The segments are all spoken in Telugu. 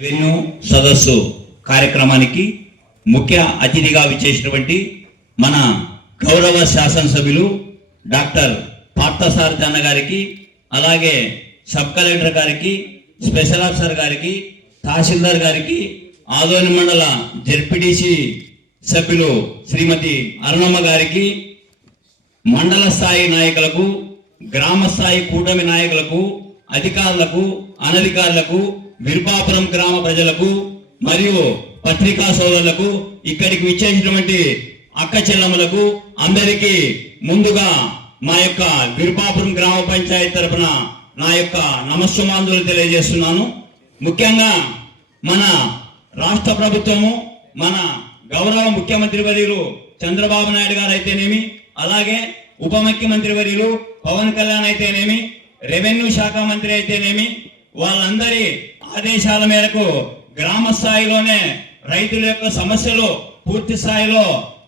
రెవెన్యూ సదస్సు కార్యక్రమానికి ముఖ్య అతిథిగా విచ్చేసినటువంటి మన గౌరవ శాసనసభ్యులు డాక్టర్ పార్థసారథి అన్న గారికి అలాగే సబ్ కలెక్టర్ గారికి స్పెషల్ ఆఫీసర్ గారికి తహసీల్దార్ గారికి ఆదోని మండల జెడ్పీటీసీ సభ్యులు శ్రీమతి అరుణమ్మ గారికి మండల స్థాయి నాయకులకు గ్రామ స్థాయి కూటమి నాయకులకు అధికారులకు అనధికారులకు విరుపాపురం గ్రామ ప్రజలకు మరియు పత్రికా సోదరులకు ఇక్కడికి విచ్చేసినటువంటి అక్క చెల్లమ్మలకు అందరికీ ముందుగా మా యొక్క విరుపాపురం గ్రామ పంచాయతీ తరఫున నా యొక్క నమస్సుమాంధులు తెలియజేస్తున్నాను. ముఖ్యంగా మన రాష్ట్ర ప్రభుత్వము మన గౌరవ ముఖ్యమంత్రి వర్యులు చంద్రబాబు నాయుడు గారు అయితేనేమి అలాగే ఉప ముఖ్యమంత్రి వర్యులు పవన్ కళ్యాణ్ అయితేనేమి రెవెన్యూ శాఖ మంత్రి అయితేనేమి వాళ్ళందరి ఆదేశాల మేరకు గ్రామ స్థాయిలోనే రైతుల యొక్క సమస్యలు పూర్తి స్థాయిలో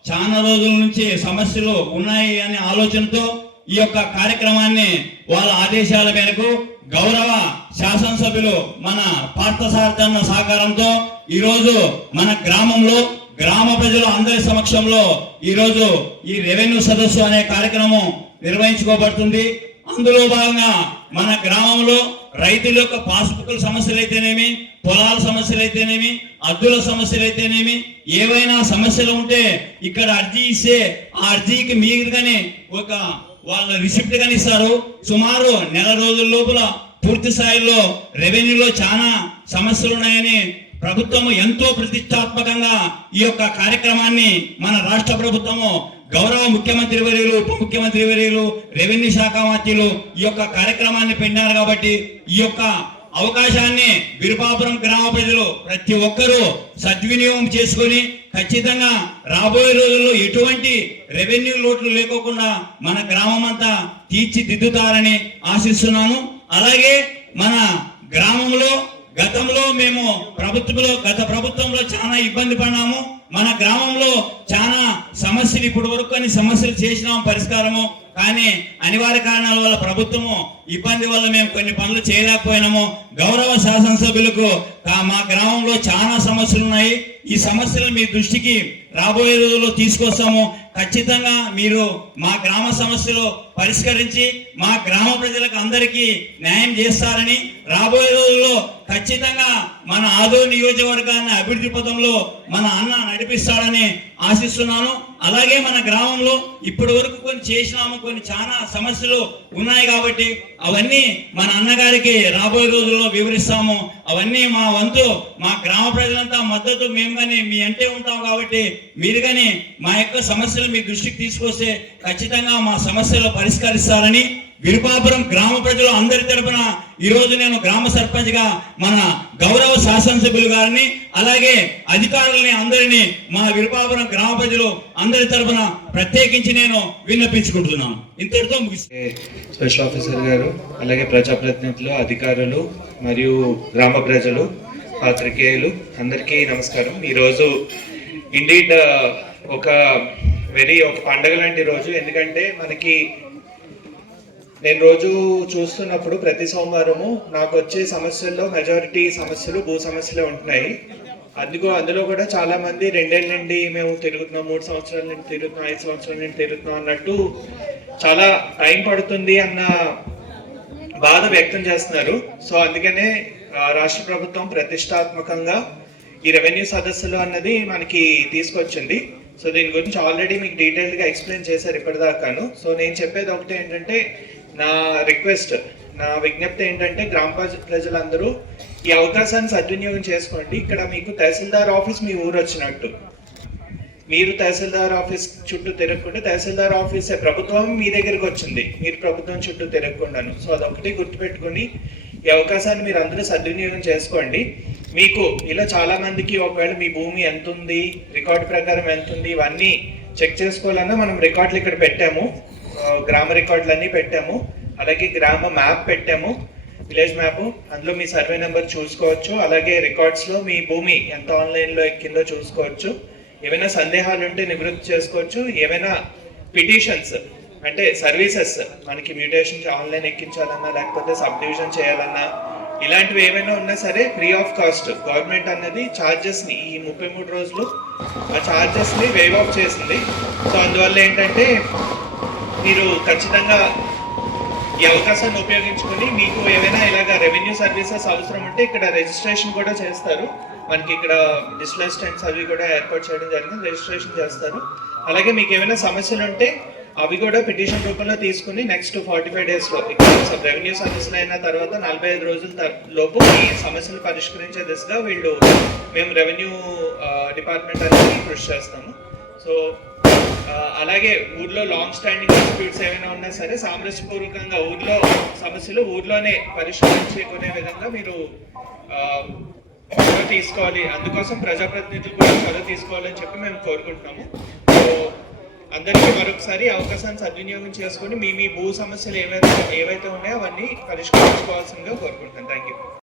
చాలా రోజుల నుంచి సమస్యలు ఉన్నాయి అనే ఆలోచనతో ఈ యొక్క కార్యక్రమాన్ని వాళ్ళ ఆదేశాల మేరకు గౌరవ శాసనసభ్యులు మన పార్థసార్థన్న సహకారంతో ఈరోజు మన గ్రామంలో గ్రామ ప్రజలు అందరి సమక్షంలో ఈరోజు ఈ రెవెన్యూ సదస్సు అనే కార్యక్రమం నిర్వహించుకోబడుతుంది. అందులో భాగంగా మన గ్రామంలో రైతుల యొక్క పాస్బుక్ల సమస్యలు అయితేనేమి పొలాల సమస్యలు అయితేనేమి అద్దుల సమస్యలు అయితేనేమి ఏవైనా సమస్యలు ఉంటే ఇక్కడ అర్జీ ఇస్తే ఆ అర్జీకి మీరుగానే ఒక వాళ్ళ రిసిప్ట్ కానీ ఇస్తారు. సుమారు నెల రోజుల లోపల పూర్తి స్థాయిలో రెవెన్యూలో చాలా సమస్యలు ఉన్నాయని ప్రభుత్వం ఎంతో ప్రతిష్టాత్మకంగా ఈ యొక్క కార్యక్రమాన్ని మన రాష్ట్ర ప్రభుత్వము గౌరవ ముఖ్యమంత్రి వర్యులు ఉప ముఖ్యమంత్రి వర్యులు రెవెన్యూ శాఖ మంత్రులు ఈ యొక్క కార్యక్రమాన్ని పెట్టినారు కాబట్టి ఈ యొక్క అవకాశాన్ని విరుపాపురం గ్రామ ప్రజలు ప్రతి ఒక్కరూ సద్వినియోగం చేసుకొని ఖచ్చితంగా రాబోయే రోజుల్లో ఎటువంటి రెవెన్యూ లోట్లు లేకోకుండా మన గ్రామం అంతా తీర్చిదిద్దుతారని ఆశిస్తున్నాను. అలాగే మన గ్రామంలో గతంలో మేము ప్రభుత్వంలో గత ప్రభుత్వంలో చాలా ఇబ్బంది పడినాము మన గ్రామంలో చాలా సమస్యలు ఇప్పటి వరకు కొన్ని సమస్యలు చేసినాము పరిష్కారము. కానీ అనివార్య కారణాల వల్ల ప్రభుత్వము ఇబ్బంది వల్ల మేము కొన్ని పనులు చేయలేకపోయినాము. గౌరవ శాసనసభ్యులకు మా గ్రామంలో చాలా సమస్యలు ఉన్నాయి. ఈ సమస్యలు మీ దృష్టికి రాబోయే రోజుల్లో తీసుకొస్తాము. ఖచ్చితంగా మీరు మా గ్రామ సమస్యలు పరిష్కరించి మా గ్రామ ప్రజలకు అందరికీ న్యాయం చేస్తారని రాబోయే రోజుల్లో ఖచ్చితంగా మన ఆదో నియోజకవర్గాన్ని అభివృద్ధి పథంలో మన అన్న నడిపిస్తాడని ఆశిస్తున్నాను. అలాగే మన గ్రామంలో ఇప్పటి వరకు కొన్ని చేసినాము కొన్ని చాలా సమస్యలు ఉన్నాయి కాబట్టి అవన్నీ మన అన్నగారికి రాబోయే రోజుల్లో వివరిస్తాము. అవన్నీ మా వంతు మా గ్రామ ప్రజలంతా మద్దతు మేము కానీ మీ అంటే ఉంటాం కాబట్టి మీరు కానీ మా యొక్క సమస్యలు మీ దృష్టికి తీసుకొస్తే ఖచ్చితంగా మా సమస్యలు పరిష్కరిస్తారని విరుపాపురం గ్రామ ప్రజలు అందరి తరపున ఈరోజు నేను గ్రామ సర్పంచ్గా మన గౌరవ శాసనసభ్యులు గారిని అలాగే అధికారులని అందరినీ మా విరుపాపురం గ్రామ ప్రజలు అందరి తరపున ప్రత్యేకించి నేను విన్నపించుకుంటున్నాను. ఇంతటితో ముగిస్తే స్పెషల్ ఆఫీసర్ గారు అలాగే ప్రజాప్రతినిధులు అధికారులు మరియు గ్రామ ప్రజలు పాత్రికేయులు అందరికీ నమస్కారం. ఈరోజు ఇండీడ్ ఒక వెరీ ఒక పండగ లాంటి రోజు. ఎందుకంటే మనకి నేను రోజు చూస్తున్నప్పుడు ప్రతి సోమవారము నాకు వచ్చే సమస్యల్లో మెజారిటీ సమస్యలు భూ సమస్యలే ఉంటున్నాయి. అందుకో అందులో కూడా చాలా మంది రెండేళ్ళ నుండి మేము తిరుగుతున్నాం మూడు సంవత్సరాల నుండి తిరుగుతున్నాం ఐదు సంవత్సరాల నుండి తిరుగుతున్నాం అన్నట్టు చాలా టైం పడుతుంది అన్న బాధ వ్యక్తం చేస్తున్నారు. సో అందుకనే రాష్ట్ర ప్రభుత్వం ప్రతిష్టాత్మకంగా ఈ రెవెన్యూ సదస్సులు అన్నది మనకి తీసుకొచ్చింది. సో దీని గురించి ఆల్రెడీ మీకు డీటెయిల్గా ఎక్స్ప్లెయిన్ చేశారు ఇప్పటిదాకాను. సో నేను చెప్పేది ఒకటి ఏంటంటే నా రిక్వెస్ట్ నా విజ్ఞప్తి ఏంటంటే గ్రామ ప్రజలందరూ ఈ అవకాశాన్ని సద్వినియోగం చేసుకోండి. ఇక్కడ మీకు తహసీల్దార్ ఆఫీస్ మీ ఊరు వచ్చినట్టు. మీరు తహసీల్దార్ ఆఫీస్ చుట్టూ తిరగకుండా తహసీల్దార్ ఆఫీస్ ప్రభుత్వం మీ దగ్గరికి వచ్చింది. మీరు ప్రభుత్వం చుట్టూ తిరగకుండాను. సో అదొకటి గుర్తుపెట్టుకుని ఈ అవకాశాన్ని మీరు అందరూ సద్వినియోగం చేసుకోండి. మీకు ఇలా చాలా మందికి ఒకవేళ మీ భూమి ఎంత ఉంది రికార్డు ప్రకారం ఎంత ఉంది ఇవన్నీ చెక్ చేసుకోవాలన్నా మనం రికార్డులు ఇక్కడ పెట్టాము. గ్రామ రికార్డులు అన్నీ పెట్టాము. అలాగే గ్రామ మ్యాప్ పెట్టాము. Village map. అందులో మీ సర్వే నెంబర్ చూసుకోవచ్చు. అలాగే రికార్డ్స్లో మీ భూమి ఎంత ఆన్లైన్లో ఎక్కిందో చూసుకోవచ్చు. ఏమైనా సందేహాలు ఉంటే నివృత్తి చేసుకోవచ్చు. ఏమైనా పిటిషన్స్ అంటే సర్వీసెస్ మనకి మ్యూటేషన్ ఆన్లైన్ ఎక్కించాలన్నా లేకపోతే సబ్ డివిజన్ చేయాలన్నా ఇలాంటివి ఏమైనా ఉన్నా సరే ఫ్రీ ఆఫ్ కాస్ట్. గవర్నమెంట్ అన్నది ఛార్జెస్ని ఈ ముప్పై మూడు రోజులు ఆ ఛార్జెస్ని వేవ్ ఆఫ్ చేసింది. సో అందువల్ల ఏంటంటే మీరు ఖచ్చితంగా ఈ అవకాశాన్ని ఉపయోగించుకొని మీకు ఏమైనా ఇలాగ రెవెన్యూ సర్వీసెస్ అవసరం ఉంటే ఇక్కడ రిజిస్ట్రేషన్ కూడా చేస్తారు. మనకి ఇక్కడ డిజిటల్ స్టాండ్స్ అవి కూడా ఏర్పాటు చేయడం జరిగింది రిజిస్ట్రేషన్ చేస్తారు. అలాగే మీకు ఏమైనా సమస్యలు ఉంటే అవి కూడా పిటిషన్ రూపంలో తీసుకుని నెక్స్ట్ ఫార్టీ ఫైవ్ డేస్లో ఇక్కడ రెవెన్యూ సమస్యలు అయిన తర్వాత నలభై ఐదు రోజుల లోపు ఈ సమస్యలు పరిష్కరించే దిశగా వీళ్ళు మేము రెవెన్యూ డిపార్ట్మెంట్ అనేది కృషి చేస్తాము. సో అలాగే ఊర్లో లాంగ్ స్టాండింగ్ డిస్ప్యూట్స్ ఏమైనా ఉన్నా సరే సామరస్యపూర్వకంగా ఊర్లో సమస్యలు ఊర్లోనే పరిష్కరించుకునే విధంగా మీరు చొరవ తీసుకోవాలి. అందుకోసం ప్రజాప్రతినిధులు కూడా చొరవ తీసుకోవాలని చెప్పి మేము కోరుకుంటున్నాము. సో అందరికీ మరొకసారి అవకాశాన్ని సద్వినియోగం చేసుకొని మీ మీ భూ సమస్యలు ఏవైతే ఏవైతే ఉన్నాయో అవన్నీ పరిష్కరించుకోవాల్సిందిగా కోరుకుంటున్నాను. Thank you